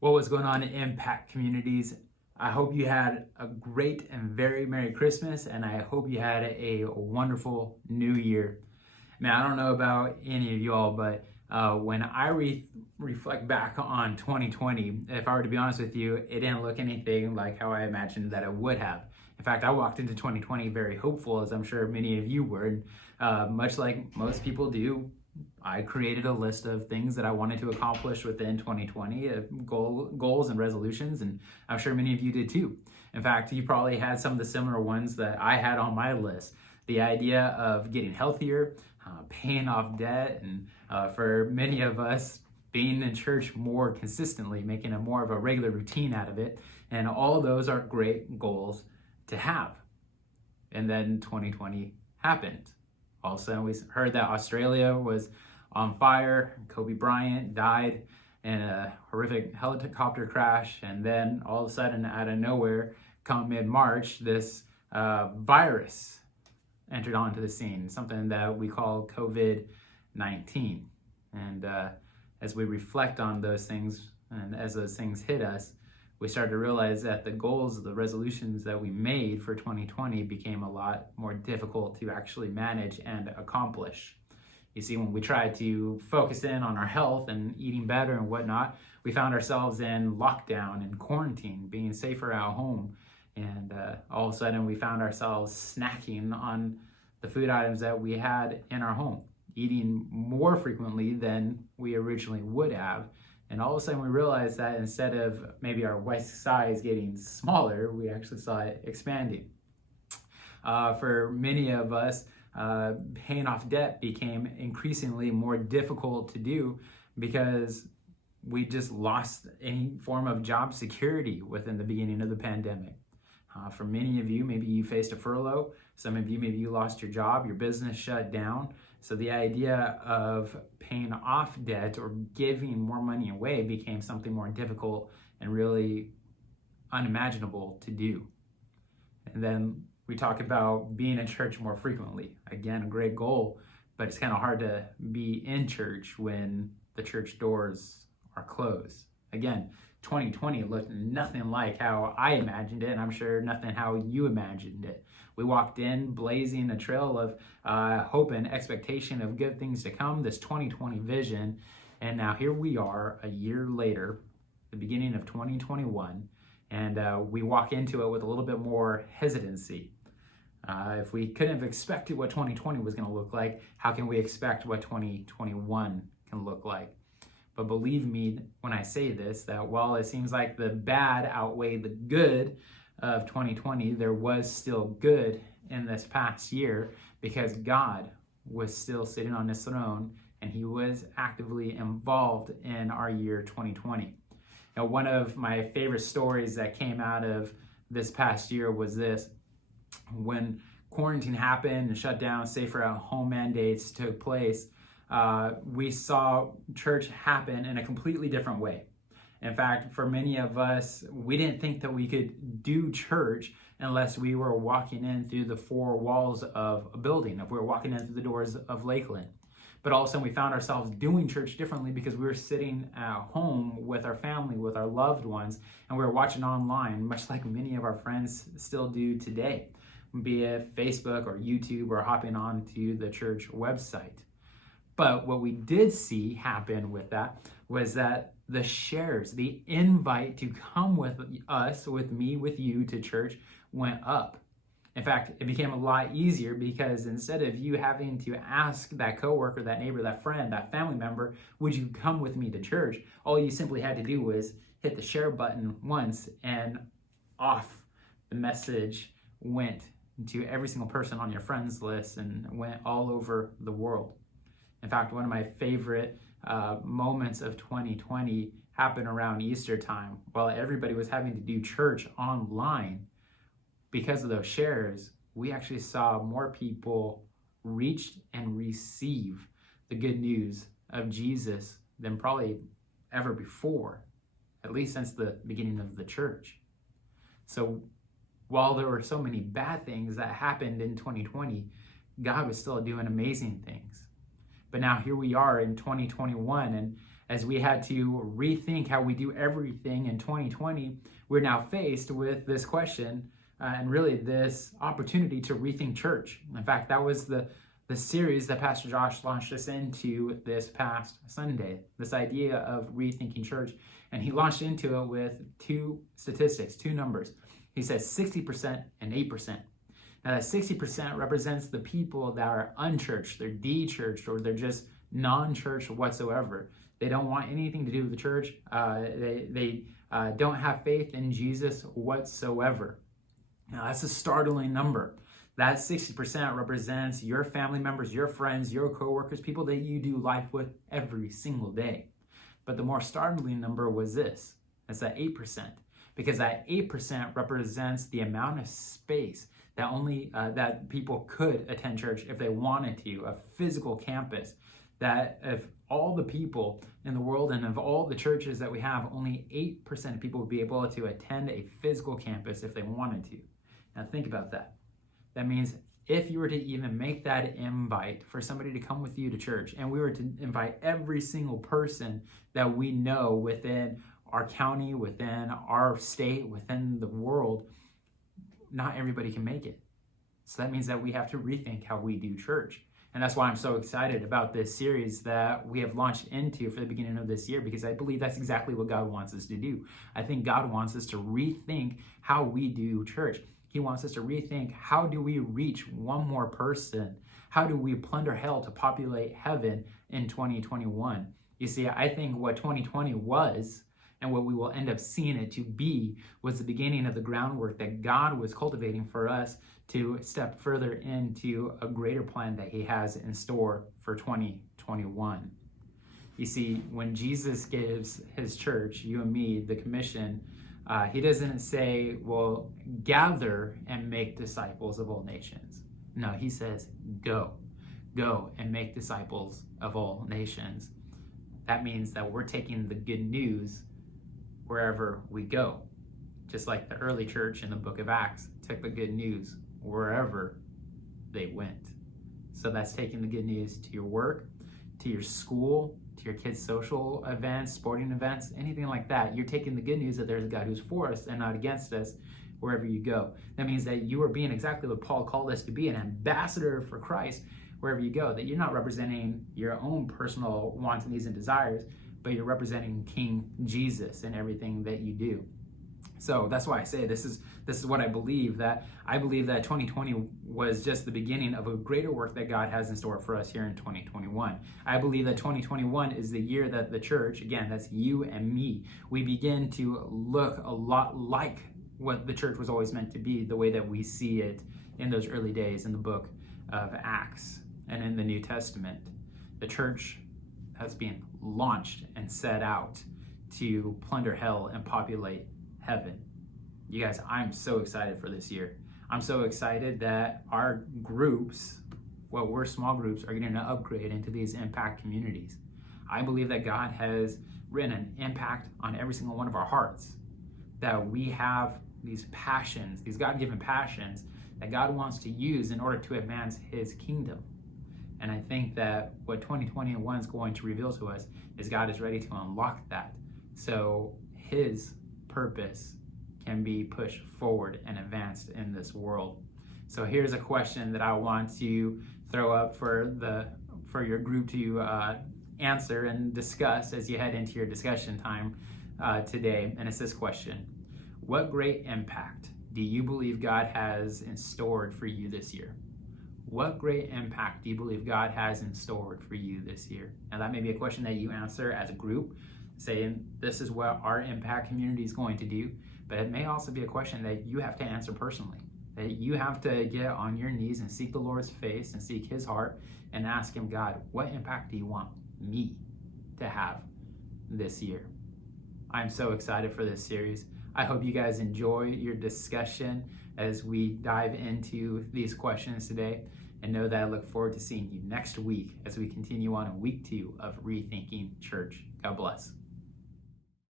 What was going on in Impact communities? I hope you had a great and very Merry Christmas, and I hope you had a wonderful New Year. Man, I don't know about any of y'all, but when I reflect back on 2020, if I were to be honest with you, it didn't look anything like how I imagined that it would have. In fact, I walked into 2020 very hopeful, as I'm sure many of you were. And much like most people do, I created a list of things that I wanted to accomplish within 2020, goals and resolutions, and I'm sure many of you did too. In fact, you probably had some of the similar ones that I had on my list. The idea of getting healthier, paying off debt, and for many of us, being in church more consistently, making a more of a regular routine out of it. And all those are great goals to have. And then 2020 happened. All of a sudden, we heard that Australia was on fire. Kobe Bryant died in a horrific helicopter crash. And then all of a sudden, out of nowhere, come mid-March, this virus entered onto the scene, something that we call COVID-19. And as we reflect on those things, and as those things hit us, we started to realize that the goals, the resolutions that we made for 2020 became a lot more difficult to actually manage and accomplish. You see, when we tried to focus in on our health and eating better and whatnot, we found ourselves in lockdown and quarantine, being safer at home. And all of a sudden, we found ourselves snacking on the food items that we had in our home, eating more frequently than we originally would have. And all of a sudden we realized that instead of maybe our waist size getting smaller, we actually saw it expanding. For many of us, paying off debt became increasingly more difficult to do because we just lost any form of job security within the beginning of the pandemic. For many of you, maybe you faced a furlough. Some of you, maybe you lost your job, your business shut down. So the idea of paying off debt or giving more money away became something more difficult and really unimaginable to do. And then we talk about being in church more frequently. Again, a great goal, but it's kind of hard to be in church when the church doors are closed. Again, 2020 looked nothing like how I imagined it, and I'm sure nothing how you imagined it. We walked in blazing a trail of hope and expectation of good things to come, this 2020 vision, and now here we are a year later, the beginning of 2021, and we walk into it with a little bit more hesitancy. If we couldn't have expected what 2020 was going to look like, how can we expect what 2021 can look like? But believe me when I say this, that while it seems like the bad outweighed the good of 2020, there was still good in this past year because God was still sitting on his throne and he was actively involved in our year 2020. Now, one of my favorite stories that came out of this past year was this. When quarantine happened and shut down, safer at home mandates took place, we saw church happen in a completely different way. In fact, for many of us, we didn't think that we could do church unless we were walking in through the four walls of a building, if we were walking in through the doors of Lakeland. But all of a sudden we found ourselves doing church differently because we were sitting at home with our family, with our loved ones, and we were watching online, much like many of our friends still do today, be it Facebook or YouTube or hopping on to the church website. But what we did see happen with that was that the shares, the invite to come with us, with me, with you to church went up. In fact, it became a lot easier because instead of you having to ask that coworker, that neighbor, that friend, that family member, would you come with me to church? All you simply had to do was hit the share button once and off the message went to every single person on your friends list and went all over the world. In fact, one of my favorite moments of 2020 happened around Easter time. While everybody was having to do church online, because of those shares, we actually saw more people reach and receive the good news of Jesus than probably ever before, at least since the beginning of the church. So while there were so many bad things that happened in 2020, God was still doing amazing things. But now here we are in 2021, and As we had to rethink how we do everything in 2020, we're now faced with this question and really this opportunity to rethink church. In fact, that was the series that Pastor Josh launched us into this past Sunday, this idea of rethinking church. And he launched into it with two statistics, two numbers. He says 60% and 8%. Now that 60% represents the people that are unchurched, they're de-churched, or they're just non-church whatsoever. They don't want anything to do with the church. They don't have faith in Jesus whatsoever. Now that's a startling number. That 60% represents your family members, your friends, your coworkers, people that you do life with every single day. But the more startling number was this. It's that 8%. Because that 8% represents the amount of space that that people could attend church if they wanted to, a physical campus. That if all the people in the world and of all the churches that we have, only 8% of people would be able to attend a physical campus if they wanted to. Now think about that. That means if you were to even make that invite for somebody to come with you to church, and we were to invite every single person that we know within our county, within our state, within the world, not everybody can make it. So that means that we have to rethink how we do church. And that's why I'm so excited about this series that we have launched into for the beginning of this year, because I believe that's exactly what God wants us to do. I think God wants us to rethink how we do church. He wants us to rethink, how do we reach one more person? How do we plunder hell to populate heaven in 2021? You see, I think what 2020 was, and what we will end up seeing it to be, was the beginning of the groundwork that God was cultivating for us to step further into a greater plan that he has in store for 2021. You see, when Jesus gives his church, you and me, the commission, he doesn't say, well, gather and make disciples of all nations. No, he says, go and make disciples of all nations. That means that we're taking the good news wherever we go. Just like the early church in the book of Acts took the good news wherever they went. So that's taking the good news to your work, to your school, to your kids' social events, sporting events, anything like that. You're taking the good news that there's a God who's for us and not against us wherever you go. That means that you are being exactly what Paul called us to be, an ambassador for Christ wherever you go. That you're not representing your own personal wants, needs, and desires, but you're representing King Jesus in everything that you do. So that's why I say this is what I believe, that 2020 was just the beginning of a greater work that God has in store for us here in 2021. I believe that 2021 is the year that the church, again, that's you and me, we begin to look a lot like what the church was always meant to be, the way that we see it in those early days in the book of Acts and in the New Testament. The church has been launched and set out to plunder hell and populate heaven. You guys, I'm so excited for this year. I'm so excited that our groups, well, we're small groups, are going to upgrade into these impact communities. I believe that God has written an impact on every single one of our hearts, that we have these passions, these God-given passions that God wants to use in order to advance his kingdom. And I think that what 2021 is going to reveal to us is God is ready to unlock that, so his purpose can be pushed forward and advanced in this world. So here's a question that I want to throw up for your group to answer and discuss as you head into your discussion time today. And it's this question: what great impact do you believe God has in store for you this year? What great impact do you believe God has in store for you this year? Now that may be a question that you answer as a group, saying this is what our impact community is going to do, but it may also be a question that you have to answer personally, that you have to get on your knees and seek the Lord's face and seek his heart and ask him, God, what impact do you want me to have this year? I'm so excited for this series. I hope you guys enjoy your discussion as we dive into these questions today, and know that I look forward to seeing you next week as we continue on in week 2 of Rethinking Church. God bless.